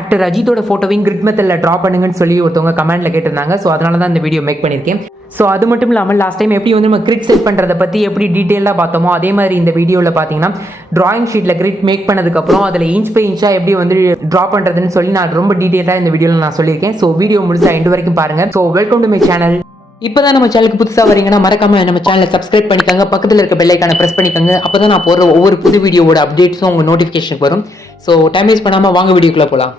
Actor அஜித்தோட ஃபோட்டோவையும் grid மெத்தடில் draw பண்ணுங்கன்னு சொல்லி ஒருத்தவங்க கமெண்ட்டில் கேட்டிருந்தாங்க. ஸோ அதனால தான் இந்த வீடியோ மேக் பண்ணியிருக்கேன். ஸோ அது மட்டும் இல்லாமல் லாஸ்ட் டைம் எப்படி வந்து நம்ம கிரிட் செட் பண்ணுறதை பற்றி எப்படி டீட்டெயிலாக பார்த்தோமோ அதே மாதிரி இந்த வீடியோவில் பார்த்தீங்கன்னா ட்ராயிங் ஷீட்டில் கிரிட் மேக் பண்ணதுக்கப்புறம் அதில் இன்ச் பை இன்ச்சாக எப்படி வந்து ட்ரா பண்ணுறதுன்னு சொல்லி நான் ரொம்ப டீட்டெயிலாக இந்த வீடியோவில் நான் சொல்லியிருக்கேன். ஸோ வீடியோ முடிச்சா எண்டு வரைக்கும் பாருங்கள். So welcome to my channel. இப்போ தான் நம்ம சேனலுக்கு புதுசாக வரீங்கன்னா மறக்காம நம்ம சேனலை சப்ஸ்கிரைப் பண்ணிக்கோங்க, பக்கத்தில் இருக்க பெல் ஐக்கானை ப்ரெஸ் பண்ணிக்கோங்க. அப்போ தான் நான் போடுற ஒவ்வொரு புது வீடியோவோட அப்டேட்ஸும் உங்கள் நோட்டிஃபிகேஷன் வரும். ஸோ டைம் வேஸ்ட் பண்ணாமல் வாங்க வீடியோக்குள்ளே போகலாம்.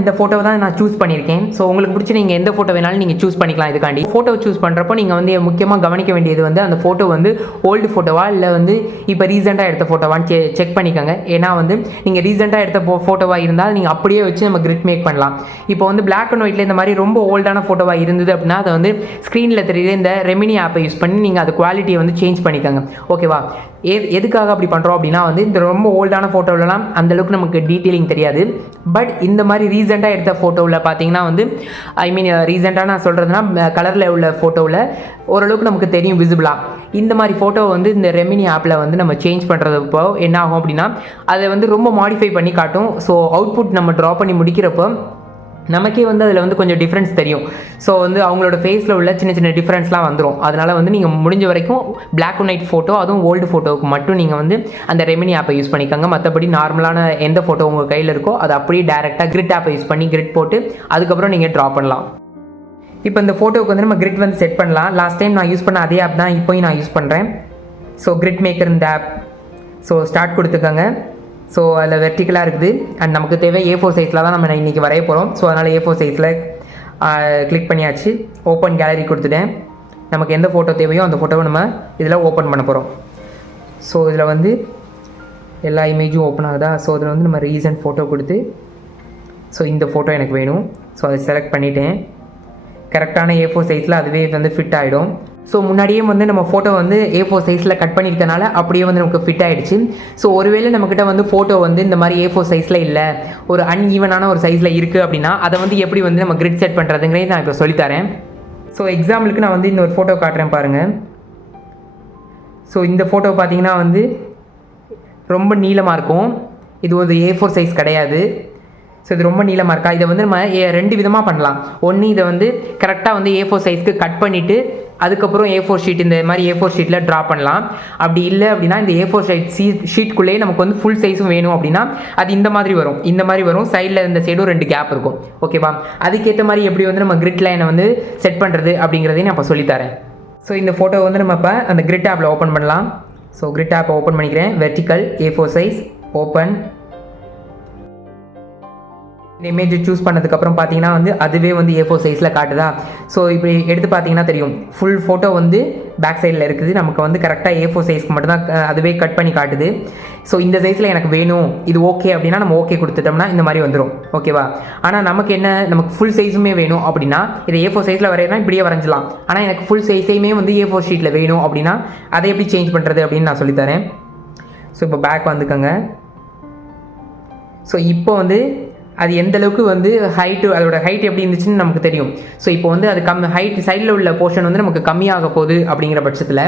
இந்த ஃபோட்டோவை தான் நான் சூஸ் பண்ணியிருக்கேன். ஸோ உங்களுக்கு பிடிச்சி நீங்கள் எந்த ஃபோட்டோ வேணாலும் நீங்கள் சூஸ் பண்ணிக்கலாம். இதுக்காண்டி ஃபோட்டோ சூஸ் பண்ணுறப்போ நீங்கள் வந்து முக்கியமாக கவனிக்க வேண்டியது வந்து அந்த ஃபோட்டோ வந்து ஓல்டு ஃபோட்டோவா இல்லை வந்து இப்போ ரீசெண்டாக எடுத்த ஃபோட்டோவான்னு செக் பண்ணிக்கோங்க. ஏன்னா வந்து நீங்கள் ரீசெண்டாக எடுத்த ஃபோட்டோவாக இருந்தால் நீங்கள் அப்படியே வச்சு நம்ம கிரிட் மேக் பண்ணலாம். இப்போ வந்து பிளாக் அண்ட் ஒயிட்டில் இந்த மாதிரி ரொம்ப ஓல்டான ஃபோட்டோவாக இருந்தது அப்படின்னா அதை வந்து ஸ்க்ரீனில் தெரியுது இந்த ரெமினி ஆப்பை யூஸ் பண்ணி நீங்கள் அது குவாலிட்டியை வந்து சேஞ்ச் பண்ணிக்கோங்க. ஓகேவா? எதுக்காக அப்படி பண்ணுறோம் அப்படின்னா வந்து இந்த ரொம்ப ஓல்டான ஃபோட்டோவிலலாம் அந்தளவுக்கு நமக்கு டீட்டெயிலிங் தெரியாது. பட் இந்த மாதிரி ரீசெண்டாக எடுத்த ஃபோட்டோவில் பார்த்தீங்கன்னா வந்து ரீசெண்டாக நான் சொல்கிறதுனா கலரில் உள்ள ஃபோட்டோவில் ஓரளவுக்கு நமக்கு தெரியும் விசிபிளாக. இந்த மாதிரி ஃபோட்டோவை வந்து இந்த ரெமினி ஆப்பில் வந்து நம்ம சேஞ்ச் பண்ணுறதுப்போ என்ன ஆகும் அப்படின்னா அதை வந்து ரொம்ப மாடிஃபை பண்ணி காட்டும். ஸோ அவுட்புட் நம்ம ட்ரா பண்ணி முடிக்கிறப்போ நமக்கே வந்து அதில் வந்து கொஞ்சம் டிஃப்ரென்ஸ் தெரியும். ஸோ வந்து அவங்களோட ஃபேஸில் உள்ள சின்ன சின்ன டிஃப்ரென்ஸ்லாம் வந்துடும். அதனால் வந்து நீங்கள் முடிஞ்ச வரைக்கும் பிளாக் அண்ட் ஒயிட் ஃபோட்டோ, அதுவும் ஓல்டு ஃபோட்டோவுக்கு மட்டும் நீங்கள் வந்து அந்த ரெமினி ஆப்பை யூஸ் பண்ணிக்கோங்க. மற்றபடி நார்மலான எந்த ஃபோட்டோ உங்கள் கையில் இருக்கோ அதை அப்படியே டேரெக்டாக கிரிட் ஆப்பை யூஸ் பண்ணி கிரிட் போட்டு அதுக்கப்புறம் நீங்கள் ட்ரா பண்ணலாம். இப்போ இந்த ஃபோட்டோவுக்கு வந்து நம்ம கிரிட் வந்து செட் பண்ணலாம். லாஸ்ட் டைம் நான் யூஸ் பண்ண அதே ஆப் தான் இப்போயும் நான் யூஸ் பண்ணுறேன். ஸோ கிரிட் மேக்கர் இந்த ஆப். ஸோ ஸ்டார்ட் கொடுத்துக்கோங்க. ஸோ அதில் வெர்டிக்கலாக இருக்குது அண்ட் நமக்கு தேவை A4 சைஸில் தான் நம்ம இன்றைக்கி வரைய போகிறோம். ஸோ அதனால் A4 சைஸில் கிளிக் பண்ணியாச்சு. ஓப்பன் கேலரி கொடுத்துட்டேன். நமக்கு எந்த ஃபோட்டோ தேவையோ அந்த ஃபோட்டோவை நம்ம இதில் ஓப்பன் பண்ண போகிறோம். ஸோ இதில் வந்து எல்லா இமேஜும் ஓப்பன் ஆகுதா? ஸோ அதில் வந்து நம்ம ரீசன்ட் ஃபோட்டோ கொடுத்து ஸோ இந்த ஃபோட்டோ எனக்கு வேணும். ஸோ அதை செலக்ட் பண்ணிவிட்டேன். கரெக்டான A4 சைஸில் அதுவே வந்து ஃபிட் ஆகிடும். ஸோ முன்னாடியே வந்து நம்ம ஃபோட்டோ வந்து A4 சைஸில் கட் பண்ணியிருக்கனால அப்படியே வந்து நமக்கு ஃபிட் ஆகிடுச்சு. ஸோ ஒருவேளை நம்மக்கிட்ட வந்து ஃபோட்டோ வந்து இந்த மாதிரி A4 சைஸில் இல்லை, ஒரு அன்ஈவனான ஒரு சைஸில் இருக்குது அப்படின்னா அதை வந்து எப்படி வந்து நம்ம கிரிட் செட் பண்ணுறதுங்கிறத நான் இப்போ சொல்லித்தரேன். ஸோ எக்ஸாம்பிளுக்கு நான் வந்து இன்னொரு ஃபோட்டோ காட்டுறேன் பாருங்கள். ஸோ இந்த ஃபோட்டோ பார்த்தீங்கன்னா வந்து ரொம்ப நீளமாக இருக்கும். இது ஒரு A4 சைஸ் கிடையாது. ஸோ இது ரொம்ப நீளமாக இருக்கா? இதை வந்து நம்ம ரெண்டு விதமாக பண்ணலாம். ஒன்று இதை வந்து கரெக்டாக வந்து A4 சைஸ்க்கு கட் பண்ணிவிட்டு அதுக்கப்புறம் A4 ஷீட் இந்த மாதிரி A4 ஷீட்டில் ட்ரா பண்ணலாம். அப்படி இல்லை அப்படின்னா இந்த A4 ஷீட்குள்ளேயே நமக்கு வந்து ஃபுல் சைஸும் வேணும் அப்படின்னா அது இந்த மாதிரி வரும். சைடில் இந்த சைடும் 2 கேப் இருக்கும். ஓகேவா? அதுக்கேற்ற மாதிரி எப்படி வந்து நம்ம கிரிட் லைனை வந்து செட் பண்ணுறது அப்படிங்கிறதையும் நான் இப்போ சொல்லித்தரேன். ஸோ இந்த ஃபோட்டோ வந்து நம்ம இப்போ அந்த கிரிட் ஆப்பில் ஓப்பன் பண்ணலாம். ஸோ கிரிட் ஆப்பை ஓப்பன் பண்ணிக்கிறேன். Vertical A4 size open. இந்த இமேஜை சூஸ் பண்ணதுக்கப்புறம் பார்த்தீங்கன்னா வந்து அதுவே வந்து A4 சைஸில் காட்டுதா? ஸோ இப்படி எடுத்து பார்த்தீங்கன்னா தெரியும் ஃபுல் ஃபோட்டோ வந்து பேக் சைடில் இருக்குது. நமக்கு வந்து கரெக்டாக A4 சைஸ்க்கு மட்டும்தான் அதுவே கட் பண்ணி காட்டுது. ஸோ இந்த சைஸில் எனக்கு வேணும், இது ஓகே அப்படின்னா நம்ம ஓகே கொடுத்துட்டோம்னா இந்த மாதிரி வந்துடும். ஓகேவா? ஆனால் நமக்கு ஃபுல் சைஸுமே வேணும் அப்படின்னா இதை A4 சைஸில் வரையினா இப்படியே வரைஞ்சலாம். ஆனால் எனக்கு ஃபுல் சைஸையுமே வந்து A4 ஷீட்டில் வேணும் அப்படின்னா அதை எப்படி சேஞ்ச் பண்ணுறது அப்படின்னு நான் சொல்லித்தரேன். ஸோ இப்போ பேக் வந்துக்கோங்க. ஸோ இப்போ வந்து அது எந்த அளவுக்கு வந்து அதோட ஹைட் எப்படி இருந்துச்சுன்னு நமக்கு தெரியும். ஸோ இப்போ வந்து அது ஹைட் சைடில் உள்ள போர்ஷன் வந்து நமக்கு கம்மியாக போகுது அப்படிங்கிற பட்சத்தில்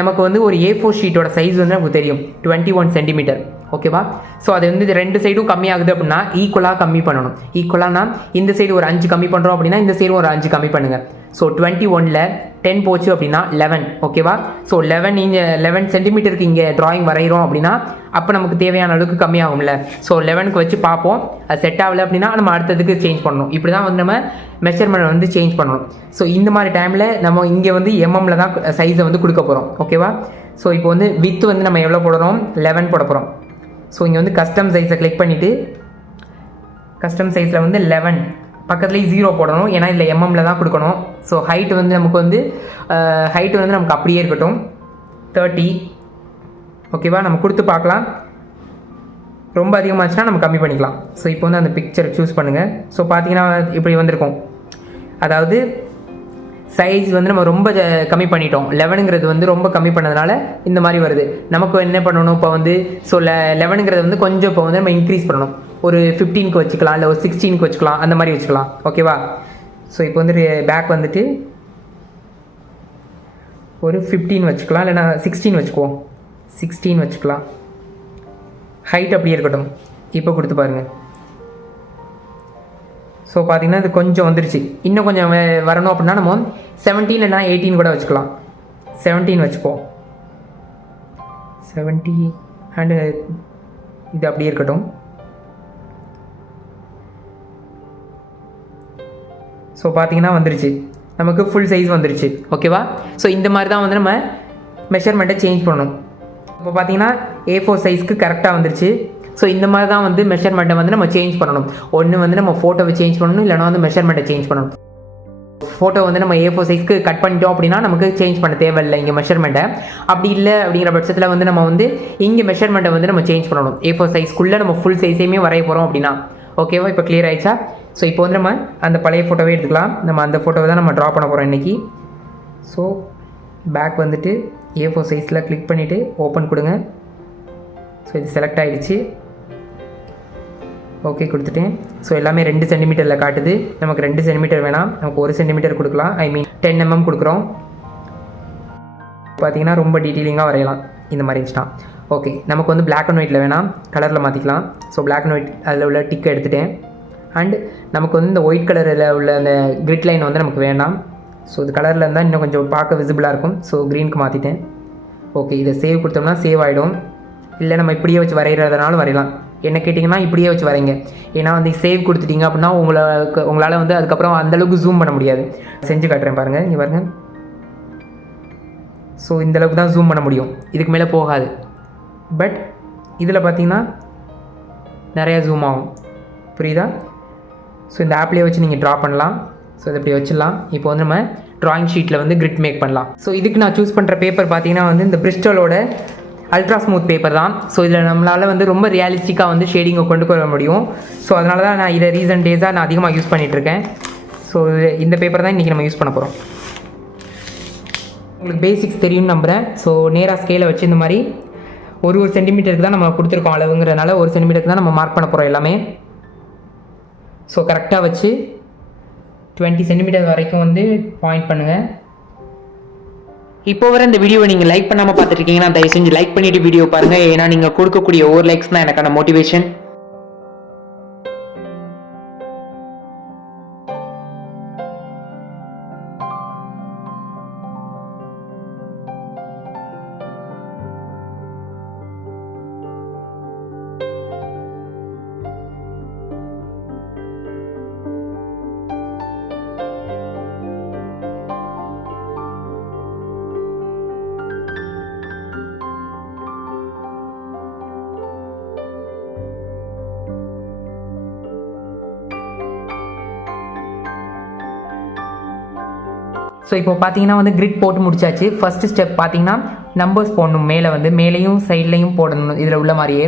நமக்கு வந்து ஒரு A4 ஷீட்டோட சைஸ் வந்து நமக்கு தெரியும் 21 சென்டிமீட்டர். ஓகேவா? ஸோ அது வந்து இது 2 சைடும் கம்மியாகுது அப்படின்னா ஈக்குவலாக கம்மி பண்ணணும். ஈக்குவலானா இந்த சைடு ஒரு 5 கம்மி பண்ணுறோம் அப்படின்னா இந்த சைடு ஒரு 5 கம்மி பண்ணுங்கள். ஸோ 21ல் 10 போச்சு அப்படின்னா 11. ஓகேவா? ஸோ 11 சென்டிமீட்டருக்கு இங்கே ட்ராயிங் வரைகிறோம் அப்படின்னா அப்போ நமக்கு தேவையான அளவுக்கு கம்மியாகும்ல. ஸோ 11க்கு வச்சு பார்ப்போம். அது செட் ஆகலை அப்படின்னா நம்ம அடுத்ததுக்கு சேஞ்ச் பண்ணணும். இப்படி தான் வந்து நம்ம மெஷர்மெண்ட் வந்து சேஞ்ச் பண்ணணும். ஸோ இந்த மாதிரி டைமில் நம்ம இங்கே வந்து mmல தான் சைஸை வந்து கொடுக்க போகிறோம். ஓகேவா? ஸோ இப்போ வந்து வித்து வந்து நம்ம எவ்வளோ போடுறோம்? 11 போட போகிறோம். ஸோ இங்கே வந்து கஸ்டம் சைஸை கிளிக் பண்ணிவிட்டு கஸ்டம் சைஸில் வந்து 11 பக்கத்துலேயே 0 போடணும். ஏன்னா இதில் mmல தான் கொடுக்கணும். ஸோ ஹைட் வந்து நமக்கு அப்படியே இருக்கட்டும் 30. ஓகேவா? நம்ம கொடுத்து பார்க்கலாம். ரொம்ப அதிகமாச்சுன்னா நம்ம கம்மி பண்ணிக்கலாம். ஸோ இப்போ வந்து அந்த பிக்சரை சூஸ் பண்ணுங்கள். ஸோ பார்த்தீங்கன்னா இப்படி வந்திருக்கும். அதாவது சைஸ் வந்து நம்ம ரொம்ப கம்மி பண்ணிட்டோம். 11ங்கிறது வந்து ரொம்ப கம்மி பண்ணதுனால இந்த மாதிரி வருது. நமக்கு என்ன பண்ணணும் இப்போ வந்து? ஸோ 11ங்கிறது வந்து கொஞ்சம் இப்போ வந்து நம்ம இன்க்ரீஸ் பண்ணணும். ஒரு 15க்கு வச்சுக்கலாம், இல்லை ஒரு 16க்கு வச்சுக்கலாம், அந்த மாதிரி வச்சுக்கலாம். ஓகேவா? ஸோ இப்போ வந்து பேக் வந்துட்டு ஒரு 15 வச்சுக்கலாம், இல்லைனா 16 வச்சுக்குவோம். 16 வச்சுக்கலாம். ஹைட் அப்படியே இருக்கட்டும். இப்போ கொடுத்து பாருங்கள். ஸோ பார்த்தீங்கன்னா இது கொஞ்சம் வந்துருச்சு. இன்னும் கொஞ்சம் வரணும் அப்படின்னா நம்ம 17 இல்லைனா 18 கூட வச்சுக்கலாம். 17 வச்சுப்போம். 70 அண்டு இது அப்படியே இருக்கட்டும். ஸோ பார்த்தீங்கன்னா வந்துருச்சு, நமக்கு ஃபுல் சைஸ் வந்துருச்சு. ஓகேவா? ஸோ இந்த மாதிரி தான் வந்து நம்ம மெஷர்மெண்ட்டை சேஞ்ச் பண்ணணும். இப்போ பார்த்தீங்கன்னா A4 சைஸ்க்கு கரெக்டாக வந்துருச்சு. ஸோ இந்த மாதிரி தான் வந்து மெஷர்மெண்ட்டை வந்து நம்ம சேஞ்ச் பண்ணணும். ஒன்று வந்து நம்ம ஃபோட்டோவை சேஞ்ச் பண்ணணும், இல்லைனா வந்து மெஷர்மெண்ட்டை சேஞ்ச் பண்ணணும். ஃபோட்டோ வந்து நம்ம A4 சைஸ்க்கு கட் பண்ணிட்டோம் அப்படின்னா நமக்கு சேஞ்ச் பண்ண தேவையில்லை இங்கே மெஷர்மெண்ட்டை. அப்படி இல்லை அப்படிங்கிற பட்சத்தில் வந்து நம்ம வந்து இங்கே மெஷர்மெண்ட்டை வந்து நம்ம சேஞ்ச் பண்ணணும். A4 சைஸ்க்குள்ளே நம்ம ஃபுல் சைஸையுமே வரைய போகிறோம் அப்படின்னா. ஓகேவா? இப்போ கிளியர் ஆயிடுச்சா? ஸோ இப்போ வந்து நம்ம அந்த பழைய ஃபோட்டோவே எடுத்துக்கலாம். நம்ம அந்த ஃபோட்டோவை தான் நம்ம ட்ரா பண்ண போகிறோம் இன்றைக்கி. ஸோ பேக் வந்துட்டு A4 சைஸில் கிளிக் பண்ணிவிட்டு ஓப்பன் கொடுங்க. ஸோ இது செலக்ட் ஆகிடுச்சு. ஓகே கொடுத்துட்டேன். ஸோ எல்லாமே 2 சென்டிமீட்டரில் காட்டுது. நமக்கு 2 சென்டிமீட்டர் வேணாம், நமக்கு 1 சென்டிமீட்டர் கொடுக்கலாம். ஐ மீன் 10 mm கொடுக்குறோம். பார்த்தீங்கன்னா ரொம்ப டீட்டெயிலிங்காக வரையலாம் இந்த மாதிரி இருந்துச்சுன்னா. ஓகே, நமக்கு வந்து பிளாக் அண்ட் ஒயிட்டில் வேணாம், கலரில் மாற்றிக்கலாம். ஸோ பிளாக் அண்ட் ஒயிட் அதில் உள்ள டிக்கை எடுத்துட்டேன். அண்ட் நமக்கு வந்து இந்த ஒயிட் கலரில் உள்ள அந்த கிரிட் லைன் வந்து நமக்கு வேண்டாம். ஸோ இது கலரில் இருந்தால் இன்னும் கொஞ்சம் பார்க்க விசிபிளாக இருக்கும். ஸோ க்ரீனுக்கு மாற்றிட்டேன். ஓகே, இதை சேவ் கொடுத்தோம்னா சேவ் ஆகிடும். இல்லை நம்ம இப்படியே வச்சு வரைகிறதுனாலும் வரையலாம். என்ன கேட்டிங்கன்னா இப்படியே வச்சு வரைங்க. ஏன்னா வந்து சேவ் கொடுத்துட்டிங்க அப்படின்னா உங்களால் வந்து அதுக்கப்புறம் அந்தளவுக்கு ஜூம் பண்ண முடியாது. செஞ்சு காட்டுறேன் பாருங்கள். இங்கே பாருங்கள். ஸோ இந்தளவுக்கு தான் ஜூம் பண்ண முடியும், இதுக்கு மேலே போகாது. பட் இதில் பார்த்தீங்கன்னா நிறையா ஜூம் ஆகும். புரியுதா? ஸோ இந்த ஆப்லேயே வச்சு நீங்கள் ட்ரா பண்ணலாம். ஸோ இதை இப்படி வச்சிடலாம். இப்போ வந்து நம்ம ட்ராயிங் ஷீட்டில் வந்து கிரிட் மேக் பண்ணலாம். ஸோ இதுக்கு நான் சூஸ் பண்ணுற பேப்பர் பார்த்தீங்கன்னா வந்து இந்த பிரிஸ்டலோட அல்ட்ரா ஸ்மூத் பேப்பர் தான். ஸோ இதில் நம்மளால் வந்து ரொம்ப ரியாலிஸ்டிக்காக வந்து ஷேடிங்கை கொண்டு வர முடியும். ஸோ அதனால தான் நான் இதை ரீசன்ட் டேஸாக நான் அதிகமாக யூஸ் பண்ணிகிட்ருக்கேன். ஸோ இந்த பேப்பர் தான் இன்றைக்கி நம்ம யூஸ் பண்ண போகிறோம். உங்களுக்கு பேசிக்ஸ் தெரியும்னு நம்புகிறேன். ஸோ நேராக ஸ்கேலை வச்சு இந்த மாதிரி ஒரு சென்டிமீட்டருக்கு தான் நம்ம கொடுத்துருக்கோம் அளவுங்கிறனால 1 சென்டிமீட்டருக்கு தான் நம்ம மார்க் பண்ண போகிறோம் எல்லாமே. ஸோ கரெக்டாக வச்சு 20 சென்டிமீட்டர் வரைக்கும் வந்து பாயிண்ட் பண்ணுங்கள். இப்போ வர இந்த வீடியோவை நீங்கள் லைக் பண்ணாமல் பார்த்துருக்கீங்கன்னா தயவு செஞ்சு லைக் பண்ணிவிட்டு வீடியோ பாருங்கள். ஏன்னா நீங்கள் கொடுக்கக்கூடிய ஒவ்வொரு லைக்ஸ் தான் எனக்கான மோட்டிவேஷன். ஸோ இப்போ பார்த்தீங்கன்னா வந்து கிரிட் போட்டு முடிச்சாச்சு. ஃபஸ்ட்டு ஸ்டெப் பார்த்தீங்கன்னா நம்பர்ஸ் போடணும். மேலே வந்து மேலேயும் சைட்லேயும் போடணும் இதில் உள்ள மாதிரியே.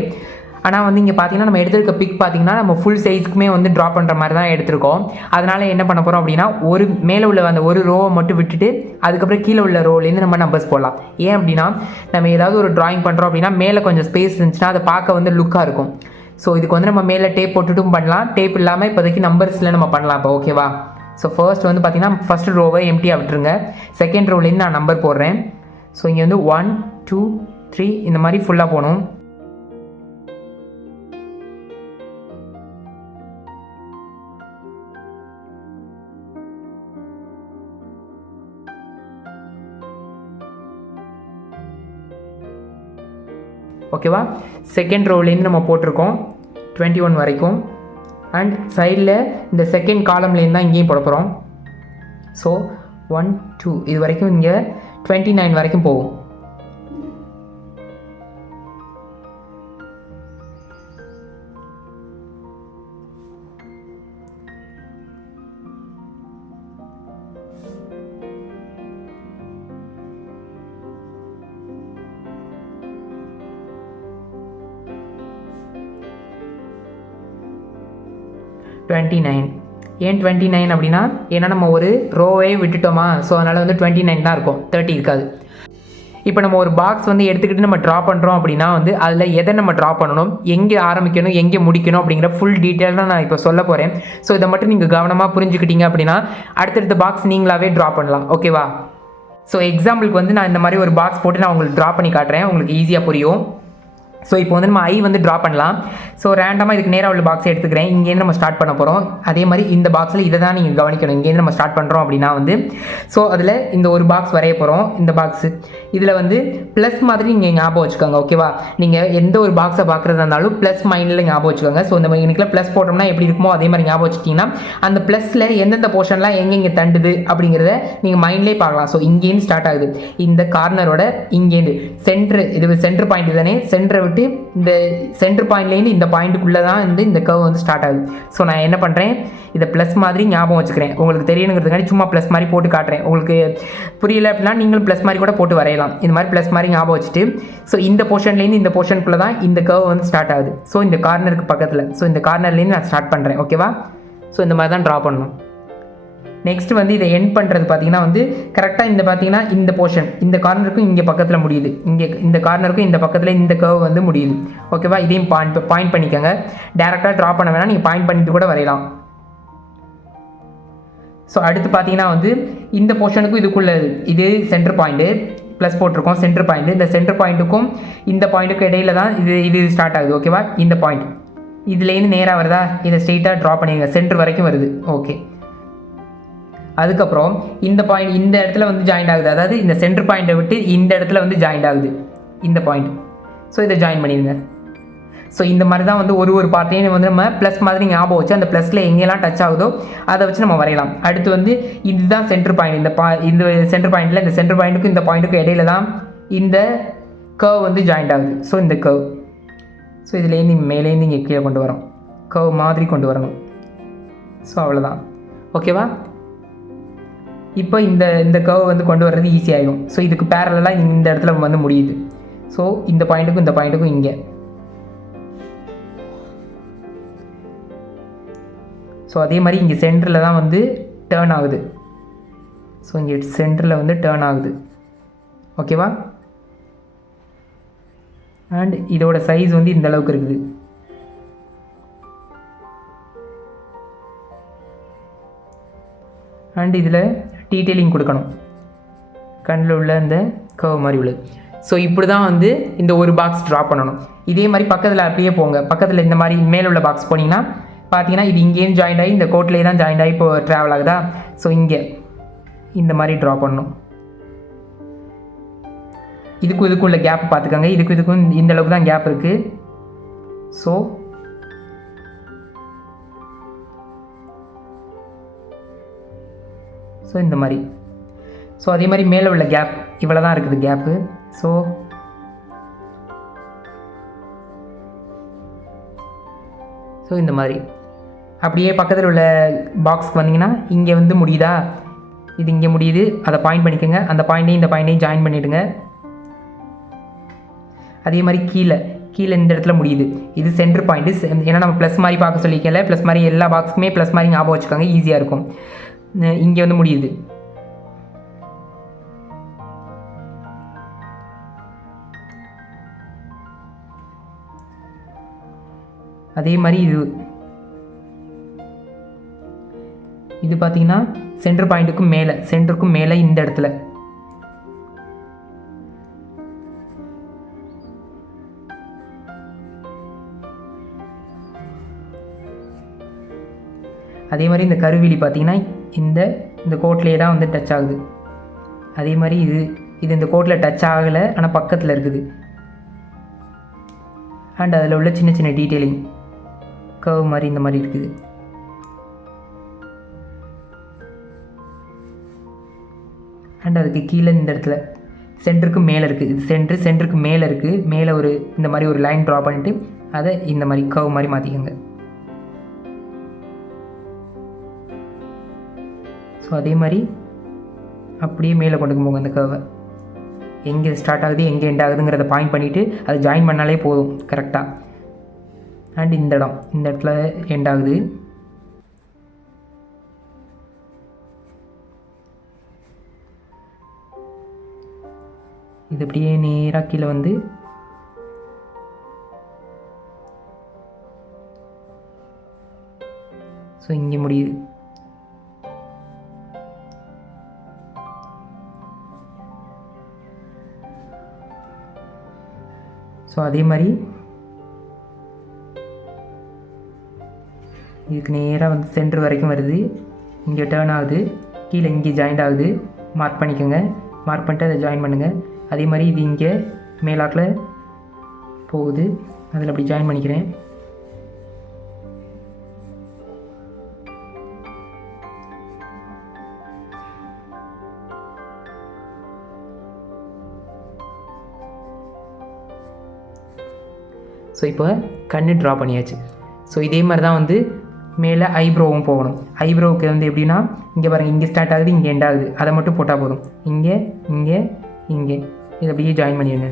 ஆனால் வந்து இங்கே பார்த்தீங்கன்னா நம்ம எடுத்துருக்க பிக் பார்த்தீங்கன்னா நம்ம ஃபுல் சைஸ்க்குமே வந்து ட்ரா பண்ணுற மாதிரி தான் எடுத்திருக்கோம். அதனால் என்ன பண்ண போகிறோம் அப்படின்னா ஒரு மேலே உள்ள அந்த ஒரு ரோவை மட்டும் விட்டுட்டு அதுக்கப்புறம் கீழே உள்ள ரோலேருந்து நம்ம நம்பர்ஸ் போடலாம். ஏன் அப்படின்னா நம்ம ஏதாவது ஒரு ட்ராயிங் பண்ணுறோம் அப்படின்னா மேலே கொஞ்சம் ஸ்பேஸ் இருந்துச்சுன்னா அதை பார்க்க வந்து லுக்காக இருக்கும். ஸோ இதுக்கு வந்து நம்ம மேலே டேப் போட்டுட்டும் பண்ணலாம், டேப் இல்லாமல் இப்போதைக்கு நம்பர்ஸில் நம்ம பண்ணலாம். இப்போ ஓகேவா? ஸோ ஃபர்ஸ்ட் வந்து பார்த்தீங்கன்னா ஃபஸ்ட்டு ரோவை எம்டியாக விட்டுருங்க. செகண்ட் ரோலேருந்து நான் நம்பர் போடுறேன். ஸோ இங்கே வந்து 1 2 3 இந்த மாதிரி ஃபுல்லாக போகணும். ஓகேவா? செகண்ட் ரோலேருந்து நம்ம போட்டிருக்கோம் 21 வரைக்கும். அண்ட் சைடில் இந்த செகண்ட் காலம்லேருந்து தான் இங்கேயும் போட போகிறோம். ஸோ 1 2 இது வரைக்கும் இங்கே 29 வரைக்கும் போகும். ஏன் 29 அப்படின்னா ஏன்னா நம்ம ஒரு ரோவே விட்டுட்டோமா, ஸோ அதனால் வந்து 29 தான் இருக்கும், 30 இருக்காது. இப்போ நம்ம ஒரு பாக்ஸ் வந்து எடுத்துக்கிட்டு நம்ம ட்ரா பண்ணுறோம் அப்படின்னா வந்து அதில் எதை நம்ம ட்ரா பண்ணணும், எங்கே ஆரம்பிக்கணும், எங்கே முடிக்கணும் அப்படிங்கிற ஃபுல் டீட்டெயில் தான் நான் இப்போ சொல்ல போகிறேன். ஸோ இதை மட்டும் நீங்கள் கவனமாக புரிஞ்சுக்கிட்டீங்க அப்படின்னா அடுத்தடுத்த பாக்ஸ் நீங்களாவே ட்ரா பண்ணலாம். ஓகேவா? ஸோ எக்ஸாம்பிளுக்கு வந்து நான் இந்த மாதிரி ஒரு பாக்ஸ் போட்டு நான் உங்களுக்கு ட்ரா பண்ணி காட்டுறேன், உங்களுக்கு ஈஸியாக புரியும். ஸோ இப்போ வந்து நம்ம ஐ வந்து ட்ரா பண்ணலாம். ஸோ ரேண்டமாக இதுக்கு நேராக உள்ள பாக்ஸை எடுத்துக்கிறேன். இங்கேருந்து நம்ம ஸ்டார்ட் பண்ண போகிறோம். அதே மாதிரி இந்த பாக்ஸில் இதை தான் நீங்கள் கவனிக்கணும். இங்கேருந்து நம்ம ஸ்டார்ட் பண்ணுறோம் அப்படின்னா வந்து ஸோ அதில் இந்த ஒரு பாக்ஸ் வரைய போகிறோம். இந்த பாக்ஸு இதில் வந்து ப்ளஸ் மாதிரி நீங்கள் ஞாபகம் வச்சுக்கோங்க. ஓகேவா? நீங்கள் எந்த ஒரு பாக்ஸை பார்க்குறதா இருந்தாலும் ப்ளஸ் மைண்டில் ஞாபகம் வச்சுக்கோங்க. ஸோ இந்த இன்றைக்கில் ப்ளஸ் போட்டோம்னா எப்படி இருக்குமோ அதே மாதிரி ஞாபகம் வச்சுட்டிங்கன்னா அந்த ப்ளஸில் எந்தெந்த போர்ஷன்லாம் எங்கெங்கே தண்டுது அப்படிங்கிறத நீங்கள் மைண்ட்லேயே பார்க்கலாம். ஸோ இங்கேருந்து ஸ்டார்ட் ஆகுது. இந்த கார்னரோட இங்கேருந்து இது சென்டர் பாயிண்ட் தானே, சென்டரை விட்டு இந்த சென்டர் பாயிண்ட்லேருந்து இந்த பாயிண்ட்டுக்குள்ளே தான் இந்த கர்வ் வந்து ஸ்டார்ட் ஆகுது. ஸோ நான் என்ன பண்ணுறேன், இதை ப்ளஸ் மாதிரி ஞாபகம் வச்சுக்கிறேன். உங்களுக்கு தெரியணுங்கிறதுக்காண்டி சும்மா ப்ளஸ் மாதிரி போட்டு காட்டுறேன். உங்களுக்கு புரியல அப்படின்னா நீங்களும் ப்ளஸ் மாதிரி கூட போட்டு வரையலாம். இந்த மாதிரி ப்ளஸ் மாதிரி ஞாபகம் வச்சுட்டு ஸோ இந்த போர்ஷன்லேருந்து இந்த போர்ஷனுக்குள்ளே தான் இந்த கர்வ் வந்து ஸ்டார்ட் ஆகுது. ஸோ இந்த கார்னருக்கு பக்கத்தில், ஸோ இந்த கார்னர்லேருந்து நான் ஸ்டார்ட் பண்ணுறேன். ஓகேவா? ஸோ இந்த மாதிரி தான் ட்ரா பண்ணணும். நெக்ஸ்ட் வந்து இதை எண்ட் பண்ணுறது பார்த்தீங்கன்னா வந்து கரெக்டாக இந்த பார்த்தீங்கன்னா இந்த போர்ஷன் இந்த கார்னருக்கும் இங்கே பக்கத்தில் முடியுது. இங்கே இந்த கார்னருக்கும் இந்த பக்கத்தில் இந்த கர்வ் வந்து முடியுது. ஓகேவா? இதையும் பாயிண்ட் பண்ணிக்கோங்க. டேரெக்டாக ட்ரா பண்ண வேணால் நீங்கள் பாயிண்ட் பண்ணிட்டு கூட வரையலாம். ஸோ அடுத்து பார்த்தீங்கன்னா வந்து இந்த போர்ஷனுக்கும் இதுக்குள்ளே இது சென்டர் பாயிண்ட்டு ப்ளஸ் போட்டிருக்கோம். சென்டர் பாயிண்ட்டு இந்த சென்டர் பாயிண்ட்டுக்கும் இந்த பாயிண்ட்டுக்கும் இடையில தான் இது ஸ்டார்ட் ஆகுது. ஓகேவா? இந்த பாயிண்ட் இதுலேருந்து நேராக வருதா, இதை ஸ்ட்ரெயிட்டாக ட்ரா பண்ணிடுங்க. சென்டர் வரைக்கும் வருது. ஓகே. அதுக்கப்புறம் இந்த பாயிண்ட் இந்த இடத்துல வந்து ஜாயிண்ட் ஆகுது. அதாவது இந்த சென்டர் பாயிண்ட்டை விட்டு இந்த இடத்துல வந்து ஜாயிண்ட் ஆகுது இந்த பாயிண்ட். ஸோ இதை ஜாயின் பண்ணிடுங்க. ஸோ இந்த மாதிரி தான் வந்து ஒரு பார்ட்டையும் வந்து நம்ம ப்ளஸ் மாதிரி ஞாபகம் வச்சு அந்த ப்ளஸில் எங்கெல்லாம் டச் ஆகுதோ அதை வச்சு நம்ம வரையலாம். அடுத்து வந்து இதுதான் சென்டர் பாயிண்ட். இந்த சென்டர் பாயிண்டில் இந்த சென்டர் பாயிண்ட்டுக்கும் இந்த பாயிண்ட்டுக்கும் இடையில தான் இந்த கர்வ் வந்து ஜாயிண்ட் ஆகுது. ஸோ இந்த கர்வ் ஸோ இதுலேருந்து மேலேருந்து இங்கே கீழே கொண்டு வரோம். கர்வ் மாதிரி கொண்டு வரணும். ஸோ அவ்வளோதான். ஓகேவா? இப்போ இந்த கர்வ் வந்து கொண்டு வர்றது ஈஸியாகிடும். ஸோ இதுக்கு பேரலாக இந்த இடத்துல வந்து முடியுது. ஸோ இந்த பாயிண்ட்டுக்கும் இங்கே. ஸோ அதே மாதிரி இங்கே சென்டரில் தான் வந்து டேர்ன் ஆகுது. ஸோ இங்கே சென்டரில் வந்து டேர்ன் ஆகுது. ஓகேவா? அண்ட் இதோட சைஸ் வந்து இந்த அளவுக்கு இருக்குது. அண்ட் இதில் டீட்டெயிலிங் கொடுக்கணும். கண்ணில் உள்ள இந்த கர்வ் மாதிரி உள்ளது. ஸோ இப்படி தான் வந்து இந்த ஒரு பாக்ஸ் ட்ரா பண்ணணும். இதே மாதிரி பக்கத்தில் அப்படியே போங்க. பக்கத்தில் இந்த மாதிரி மேலே உள்ள பாக்ஸ் போனீங்கன்னா பார்த்தீங்கன்னா இது இங்கேயும் ஜாயிண்ட் ஆகி இந்த கோட்லேயே தான் ஜாயிண்ட் ஆகி இப்போ ட்ராவல் ஆகுதா. ஸோ இங்கே இந்த மாதிரி ட்ரா பண்ணணும். இதுக்கும் உள்ள கேப் பார்த்துக்கோங்க. இதுக்கும் இந்த அளவுக்கு தான் கேப் இருக்குது. ஸோ இந்த மாதிரி. ஸோ அதே மாதிரி மேலே உள்ள கேப் இவ்வளோ தான் இருக்குது கேப்பு. ஸோ இந்த மாதிரி அப்படியே பக்கத்தில் உள்ள பாக்ஸ்க்கு வந்தீங்கன்னா இங்கே வந்து முடியுதா, இது இங்கே முடியுது. அதை பாயிண்ட் பண்ணிக்கோங்க. அந்த பாயிண்ட்டையும் இந்த பாயிண்ட்டையும் ஜாயின் பண்ணிவிடுங்க. அதே மாதிரி கீழே இந்த இடத்துல முடியுது. இது சென்டர் பாயிண்ட்டு. ஏன்னா நம்ம ப்ளஸ் மாதிரி பார்க்க சொல்லிக்கல. ப்ளஸ் மாதிரி எல்லா பாக்ஸுக்குமே ப்ளஸ் மாதிரி ஞாபகம் வச்சுக்கோங்க, ஈஸியாக இருக்கும். இங்கே வந்து முடியுது. அதே மாதிரி இது பார்த்தீங்கன்னா சென்டர் பாயிண்ட்டுக்கும் சென்டருக்கும் மேலே இந்த இடத்துல. அதே மாதிரி இந்த கருவிழி பார்த்தீங்கன்னா இந்த கோட்லேயே தான் வந்து டச் ஆகுது. அதே மாதிரி இது இந்த கோட்டில் டச் ஆகலை, ஆனால் பக்கத்தில் இருக்குது. அண்ட் அதில் உள்ள சின்ன சின்ன டீட்டெயிலிங் கர்வ் மாதிரி இந்த மாதிரி இருக்குது. அண்ட் அதுக்கு கீழே இந்த இடத்துல சென்டருக்கு மேலே இருக்குது. இது சென்டருக்கு மேலே இருக்குது. மேலே இந்த மாதிரி ஒரு லைன் ட்ரா பண்ணிவிட்டு அதை இந்த மாதிரி கர்வ் மாதிரி மாற்றிக்கோங்க. ஸோ அதே மாதிரி அப்படியே மேலே கொண்டு போங்க. அந்த கர்வை எங்கே ஸ்டார்ட் ஆகுது எங்கே எண்ட் ஆகுதுங்கிறத பாயிண்ட் பண்ணிவிட்டு அதை ஜாயின் பண்ணாலே போதும் கரெக்டாக. அண்ட் இந்த இடத்துல எண்ட் ஆகுது. இது அப்படியே நேராக கீழே வந்து ஸோ இங்கே முடியுது. ஸோ அதே மாதிரி இதுக்கு நேராக வந்து சென்டர் வரைக்கும் வருது. இங்கே டேர்ன் ஆகுது, கீழே இங்கே ஜாயிண்ட் ஆகுது. மார்க் பண்ணிக்கோங்க. மார்க் பண்ணிட்டு அதை ஜாயின் பண்ணுங்கள். அதே மாதிரி இது இங்கே மேலாக்கில் போகுது, அதில் அப்படி ஜாயின் பண்ணிக்கிறேன். ஸோ இப்போ கண்ணு ட்ரா பண்ணியாச்சு. ஸோ இதே மாதிரி தான் வந்து மேலே ஐப்ரோவும் போகணும். ஐப்ரோவுக்கு வந்து எப்படின்னா இங்கே பாருங்கள், இங்கே ஸ்டார்ட் ஆகுது, இங்கே எண்ட் ஆகுது. அதை மட்டும் போட்டால் போதும். இங்கே இங்கே இங்கே இதை அப்படியே ஜாயின் பண்ணிடுங்க.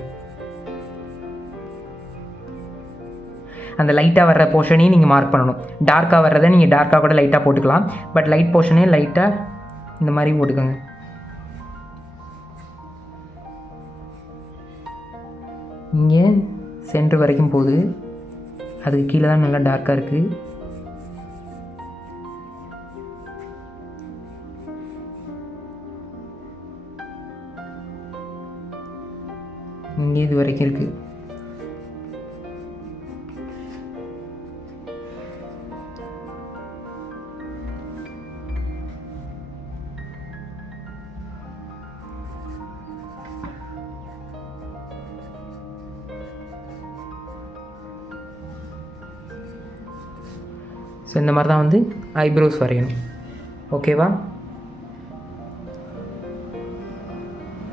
அந்த லைட்டாக வர்ற போர்ஷனையும் நீங்கள் மார்க் பண்ணணும். டார்க்காக வர்றதை நீங்கள் டார்க்காக கூட லைட்டாக போட்டுக்கலாம். பட் லைட் போர்ஷனே லைட்டாக இந்த மாதிரி போட்டுக்கோங்க. இங்கே சென்டர் வரைக்கும் போகுது, அதுக்கு கீழே தான் நல்லா டார்க்காக இருக்குது. இங்கே இது வரைக்கும் இருக்குது. ஸோ இந்த மாதிரி தான் வந்து ஐப்ரோஸ் வரையணும். ஓகேவா?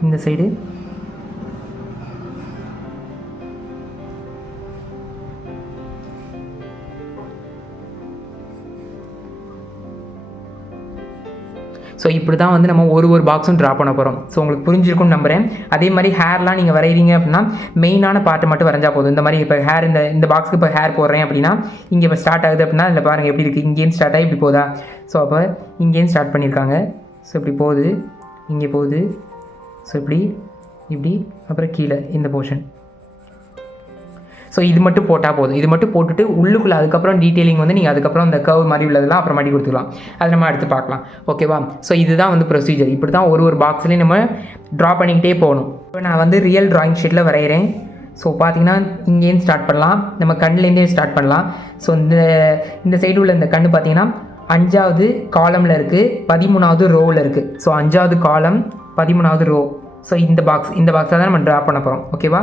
இந்த சைடு ஸோ இப்படி தான் வந்து நம்ம ஒரு பாக்ஸும் ட்ரா பண்ண போகிறோம். ஸோ உங்களுக்கு புரிஞ்சிருக்கும்னு நம்புகிறேன். அதே மாதிரி ஹேர்லாம் நீங்கள் வரைகிறீங்க அப்படின்னா மெயினான பார்ட்டை மட்டும் வரைஞ்சா போதும். இந்த மாதிரி இப்போ ஹேர் இந்த பாக்ஸுக்கு இப்போ ஹேர் போடுறேன் அப்படின்னா இங்கே இப்போ ஸ்டார்ட் ஆகுது அப்படின்னா இதில் பாருங்கள் எப்படி இருக்குது. இங்கேயும் ஸ்டார்ட் ஆகி இப்படி போதா. ஸோ அப்போ இங்கேயும் ஸ்டார்ட் பண்ணியிருக்காங்க. ஸோ இப்படி போகுது, இங்கே போகுது. ஸோ இப்படி இப்படி அப்புறம் கீழே இந்த போர்ஷன். ஸோ இது மட்டும் போட்டால் போதும். இது மட்டும் போட்டுட்டு உள்ளுக்குள்ளே அதுக்கப்புறம் டீட்டெயிலிங் வந்து நீங்கள் அதுக்கப்புறம் அந்த கர்வ் மாதிரி உள்ளதெல்லாம் அப்புறம் மாட்டி கொடுத்துக்கலாம். அதை நம்ம அடுத்து பார்க்கலாம். ஓகேவா? ஸோ இதுதான் வந்து ப்ரொசீஜர். இப்படி தான் ஒரு பாக்ஸ்லேயும் நம்ம ட்ரா பண்ணிக்கிட்டே போகணும். இப்போ நான் வந்து ரியல் ட்ராயிங் ஷீட்டில் வரைகிறேன். ஸோ பார்த்தீங்கன்னா இங்கேயும் ஸ்டார்ட் பண்ணலாம், நம்ம கண்ணுலேருந்தே ஸ்டார்ட் பண்ணலாம். ஸோ இந்த சைடு உள்ள இந்த கண்ணு பார்த்தீங்கன்னா 5வது காலமில் இருக்குது, 13வது ரோவில் இருக்குது. ஸோ 5வது காலம், 13வது ரோ. ஸோ இந்த பாக்ஸை தான் நம்ம ட்ரா பண்ண போகிறோம். ஓகேவா?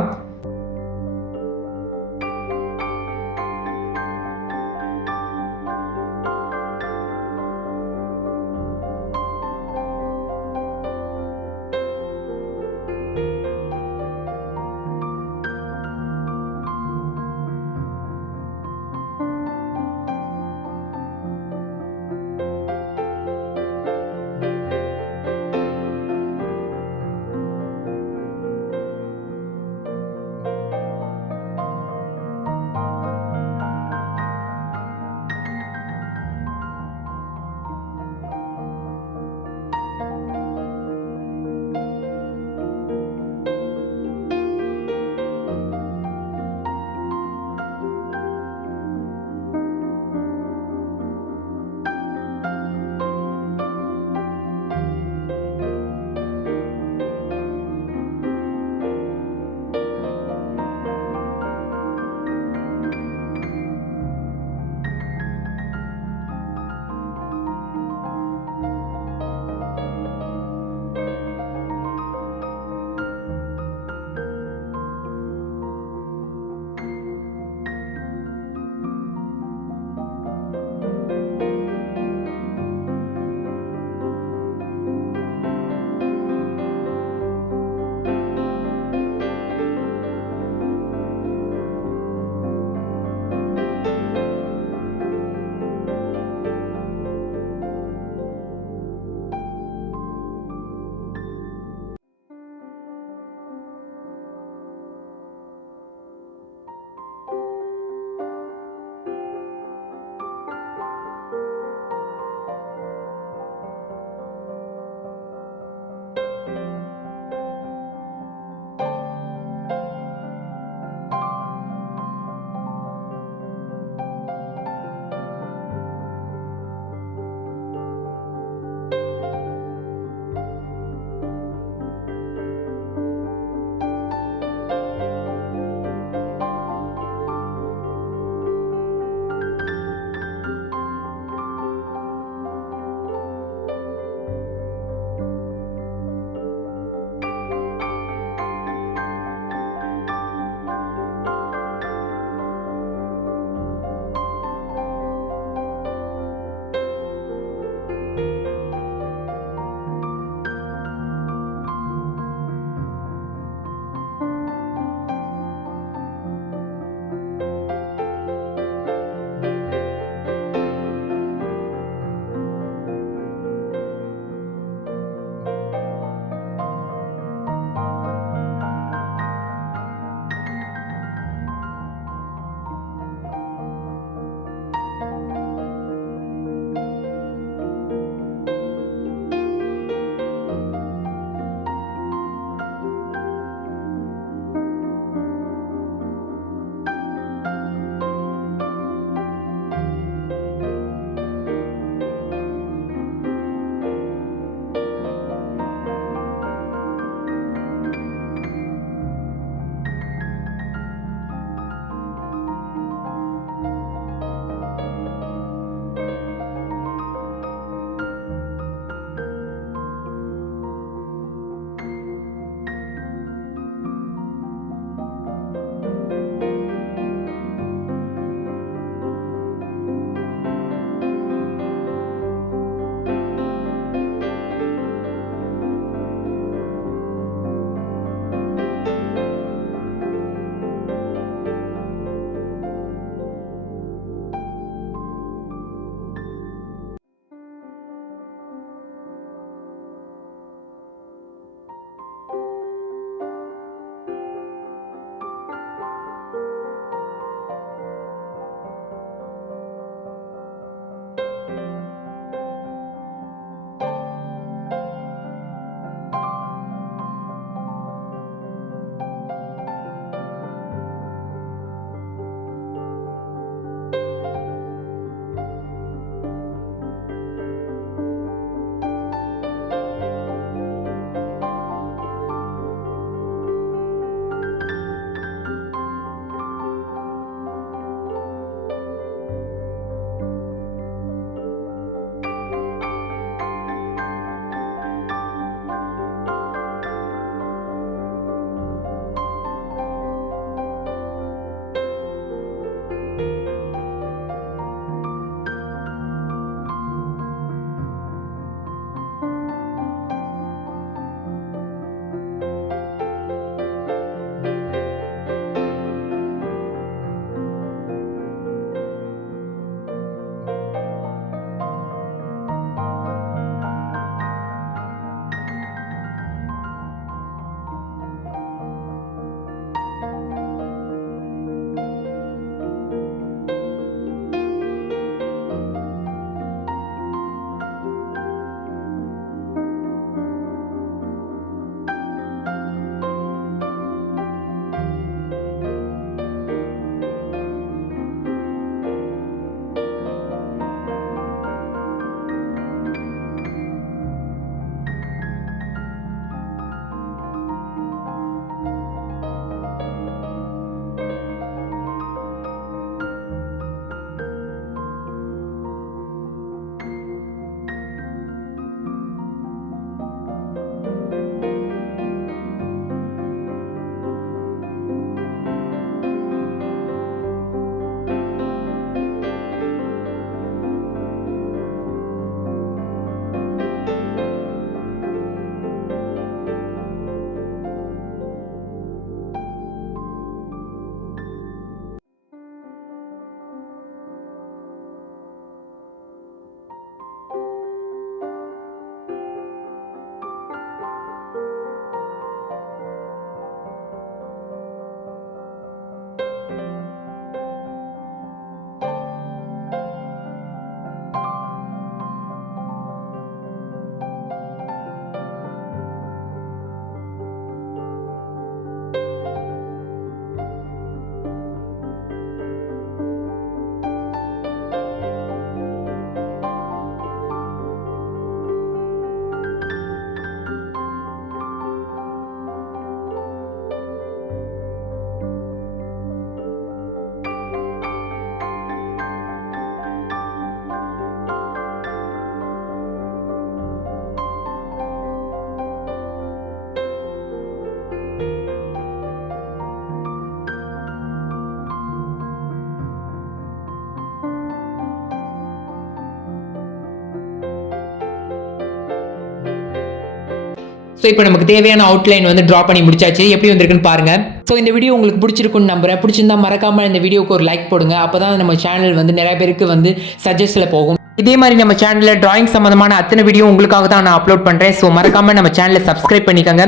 ஸோ இப்போ நமக்கு தேவையான அவுட்லைன் வந்து ட்ரா பண்ணி முடிச்சாச்சு. எப்படி வந்திருக்குன்னு பாருங்க. ஸோ இந்த வீடியோ உங்களுக்கு பிடிச்சிருக்குன்னு நம்புறேன். பிடிச்சிருந்தா மறக்காம இந்த வீடியோக்கு ஒரு லைக் போடுங்க. அப்பதான் நம்ம சேனல் வந்து நிறைய பேருக்கு வந்து சஜஸ்ட்ல போகும். இதே மாதிரி நம்ம சேனல்ல டிராயிங் சம்பந்தமான அத்தனை வீடியோ உங்களுக்காக தான் நான் அப்லோட் பண்றேன். ஸோ மறக்காம நம்ம சேனலை சப்ஸ்கிரைப் பண்ணிக்கோங்க.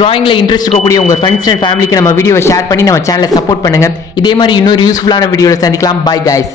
டிராயிங்ல இன்ட்ரெஸ்ட் இருக்கக்கூடிய உங்க ஃப்ரெண்ட்ஸ் அண்ட் ஃபேமிலிக்கு நம்ம வீடியோவை ஷேர் பண்ணி நம்ம சேனலை சப்போர்ட் பண்ணுங்க. இதே மாதிரி இன்னொரு யூஸ்ஃபுல்லான வீடியோவில் சந்திக்கலாம். Bye guys.